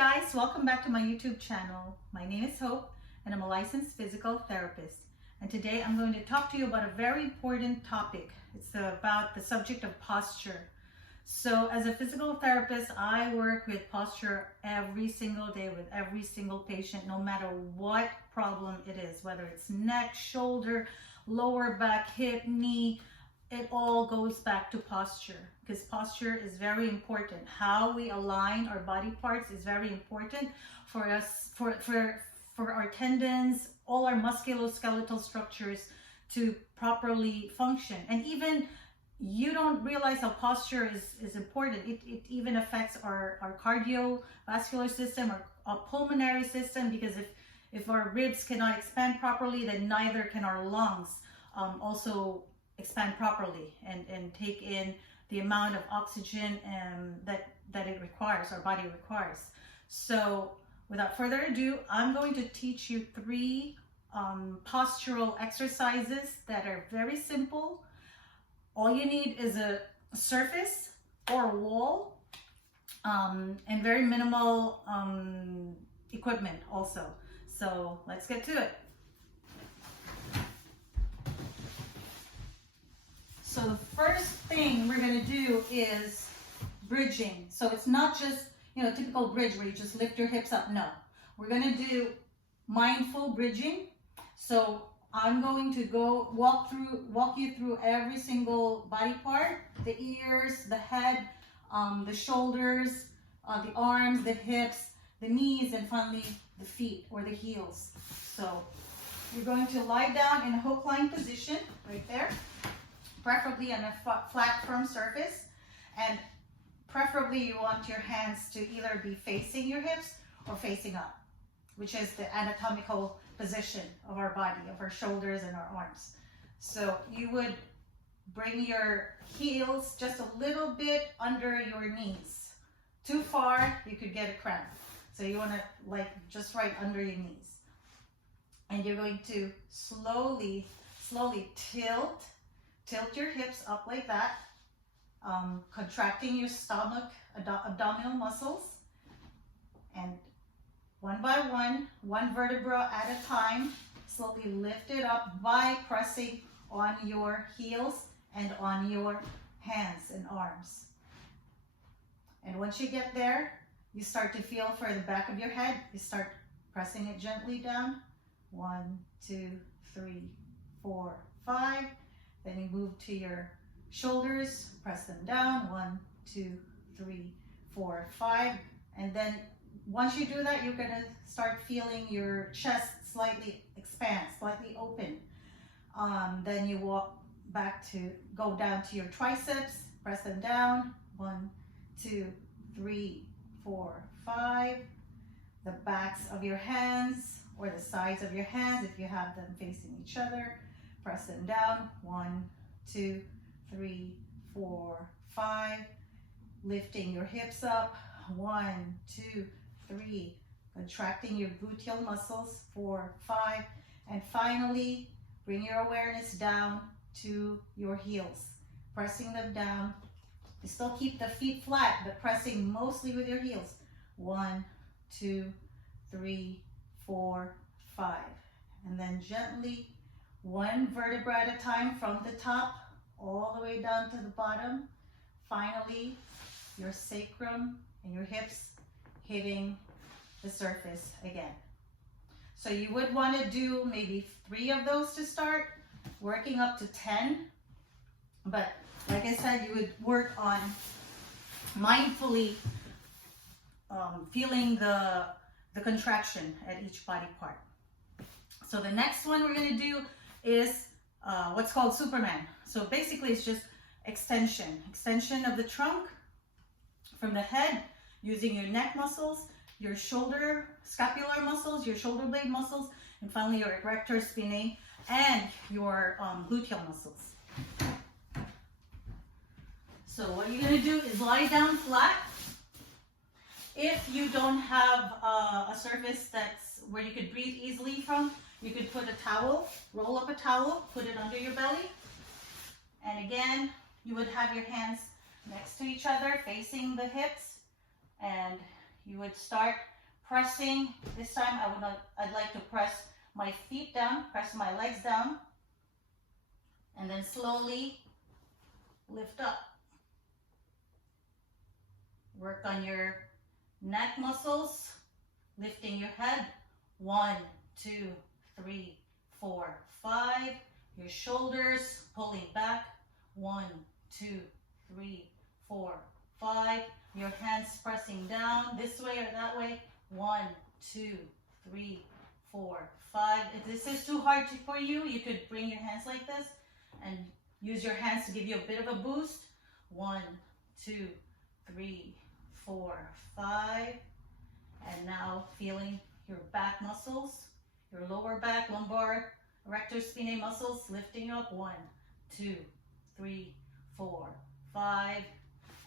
guys, welcome back to my YouTube channel. My name is Hope and I'm a licensed physical therapist. And today I'm going to talk to you about a very important topic. It's about the subject of posture. So as a physical therapist, I work with posture every single day with every single patient, no matter what problem it is, whether it's neck, shoulder, lower back, hip, knee. It all goes back to posture because posture is very important. How we align our body parts is very important for us, for our tendons, all our musculoskeletal structures to properly function. And even you don't realize how posture is important. It even affects our cardiovascular system, our pulmonary system, because if our ribs cannot expand properly, then neither can our lungs also expand properly and take in the amount of oxygen that it requires, our body requires. So without further ado, I'm going to teach you three postural exercises that are very simple. All you need is a surface or a wall and very minimal equipment also. So let's get to it. So the first thing we're going to do is bridging. So it's not just, typical bridge where you just lift your hips up. No, we're going to do mindful bridging. So I'm going to walk you through every single body part, the ears, the head, the shoulders, the arms, the hips, the knees, and finally the feet or the heels. So you're going to lie down in a hook lying position right there, preferably on a flat, firm surface, and preferably you want your hands to either be facing your hips or facing up, which is the anatomical position of our body, of our shoulders and our arms. So you would bring your heels just a little bit under your knees. Too far, you could get a cramp. So you want to just right under your knees. And you're going to slowly tilt your hips up like that, contracting your stomach, abdominal muscles, and one by one vertebra at a time, slowly lift it up by pressing on your heels and on your hands and arms. And once you get there, you start to feel for the back of your head. You start pressing it gently down. 1, 2, 3, 4, 5. Then you move to your shoulders, press them down. 1, 2, 3, 4, 5. And then once you do that, you're going to start feeling your chest slightly expand, slightly open. Then you go down to your triceps, press them down. 1, 2, 3, 4, 5. The backs of your hands or the sides of your hands, if you have them facing each other, press them down. 1, 2, 3, 4, 5. Lifting your hips up. 1, 2, 3. Contracting your gluteal muscles. 4, 5. And finally, bring your awareness down to your heels. Pressing them down. You still keep the feet flat, but pressing mostly with your heels. 1, 2, 3, 4, 5. And then gently, one vertebra at a time from the top all the way down to the bottom. Finally, your sacrum and your hips hitting the surface again. So you would want to do maybe 3 of those to start, working up to 10. But like I said, you would work on mindfully feeling the contraction at each body part. So the next one we're going to do is what's called Superman. So basically it's just extension of the trunk from the head using your neck muscles, your shoulder scapular muscles, your shoulder blade muscles, and finally your erector spinae and your gluteal muscles. So what you're going to do is lie down flat. If you don't have a surface that's where you could breathe easily from, you could put a towel, roll up a towel, put it under your belly. And again, you would have your hands next to each other, facing the hips, and you would start pressing. This time I'd like to press my feet down, press my legs down, and then slowly lift up. Work on your neck muscles, lifting your head. 1, 2, 3, 4, 5. Your shoulders pulling back. 1, 2, 3, 4, 5. Your hands pressing down this way or that way. 1, 2, 3, 4, 5. If this is too hard for you, you could bring your hands like this and use your hands to give you a bit of a boost. 1, 2, 3, 4, 5. And now feeling your back muscles, your lower back, lumbar, erector spinae muscles lifting up. 1, 2, 3, 4, 5.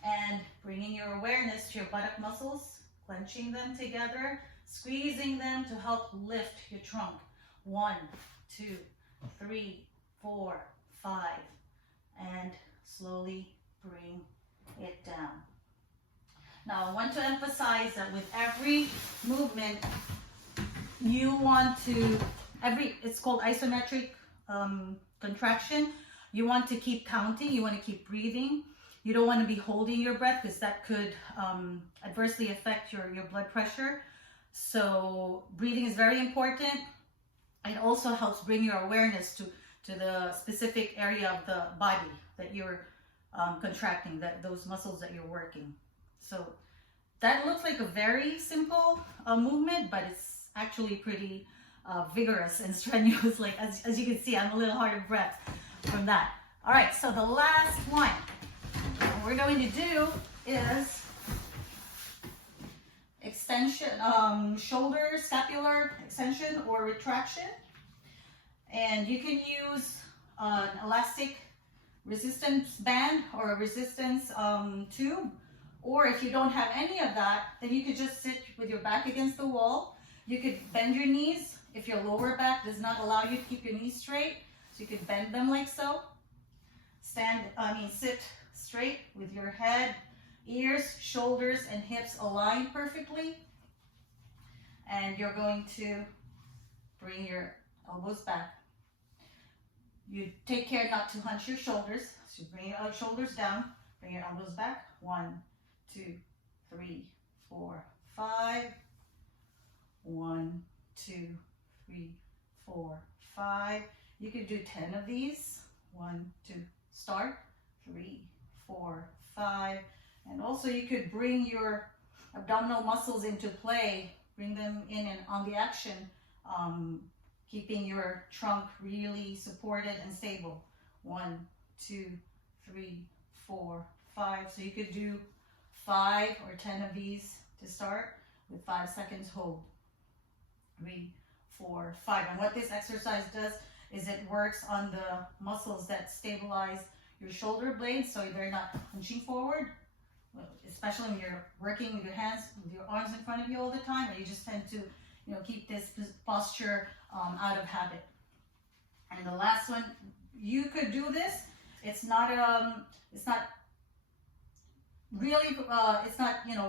And bringing your awareness to your buttock muscles, clenching them together, squeezing them to help lift your trunk. 1, 2, 3, 4, 5. And slowly bring it down. Now I want to emphasize that with every movement, you want to, it's called isometric contraction. You want to keep counting, you want to keep breathing. You don't want to be holding your breath because that could adversely affect your blood pressure. So breathing is very important. It also helps bring your awareness to the specific area of the body that you're contracting, those muscles that you're working. So that looks like a very simple movement, but it's actually pretty vigorous and strenuous. Like as you can see, I'm a little hard of breath from that. All right, so the last one what we're going to do is extension, shoulder scapular extension or retraction. And you can use an elastic resistance band or a resistance tube. Or if you don't have any of that, then you could just sit with your back against the wall. You could bend your knees if your lower back does not allow you to keep your knees straight. So you could bend them like so. Sit straight with your head, ears, shoulders, and hips aligned perfectly. And you're going to bring your elbows back. You take care not to hunch your shoulders. So bring your shoulders down, bring your elbows back. 1, 2, 3, 4, 5. 1, 2, 3, 4, 5. You could do 10 of these. 1, 2, start. 3, 4, 5. And also you could bring your abdominal muscles into play, bring them in and on the action, keeping your trunk really supported and stable. 1, 2, 3, 4, 5. So you could do 5 or 10 of these to start with 5 seconds hold. 3, 4, 5. And what this exercise does is it works on the muscles that stabilize your shoulder blades so they're not hunching forward, especially when you're working with your hands, with your arms in front of you all the time, or you just tend to, keep this posture out of habit. And the last one, you could do this. It's not really,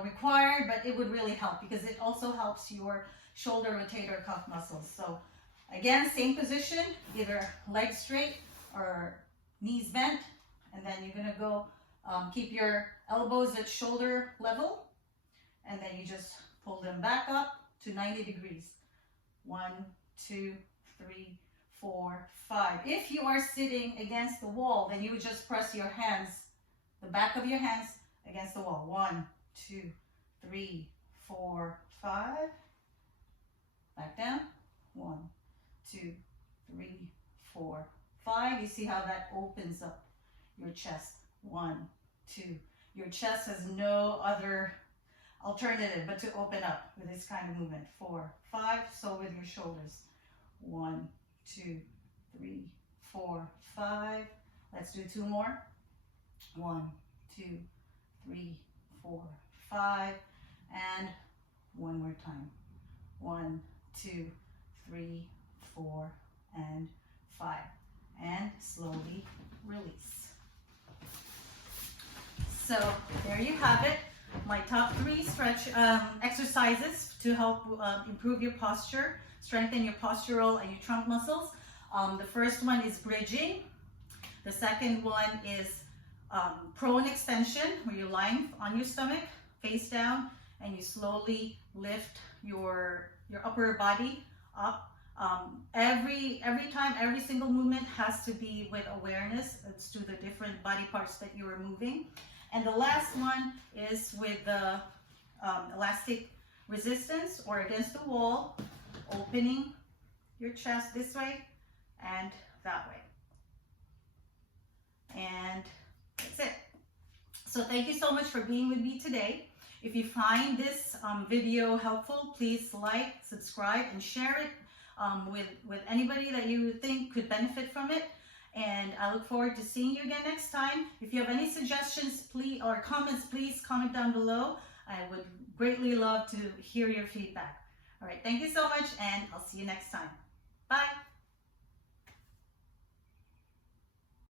required, but it would really help because it also helps your shoulder rotator cuff muscles. So again, same position, either legs straight or knees bent, and then you're gonna go keep your elbows at shoulder level, and then you just pull them back up to 90 degrees. 1, 2, 3, 4, 5. If you are sitting against the wall, then you would just press your hands, the back of your hands against the wall. 1, 2, 3, 4, 5. Back down. 1, 2, 3, 4, 5. You see how that opens up your chest. 1, 2. Your chest has no other alternative but to open up with this kind of movement. 4, 5. So with your shoulders. 1, 2, 3, 4, 5. Let's do 2 more. 1, 2, 3, 4, 5. And one more time. 1, 2, 3, 4, and 5. And slowly release. So there you have it. my top 3 stretch exercises to help improve your posture, strengthen your postural and your trunk muscles. The first one is bridging. The second one is prone extension, where you're lying on your stomach, face down, and you slowly lift your upper body up. Every time, every single movement has to be with awareness. It's to the different body parts that you are moving. And the last one is with the elastic resistance or against the wall, opening your chest this way and that way. And that's it. So thank you so much for being with me today. If you find this video helpful, please like, subscribe, and share it with anybody that you think could benefit from it. And I look forward to seeing you again next time. If you have any suggestions, please, or comments, please comment down below. I would greatly love to hear your feedback. All right, thank you so much, and I'll see you next time.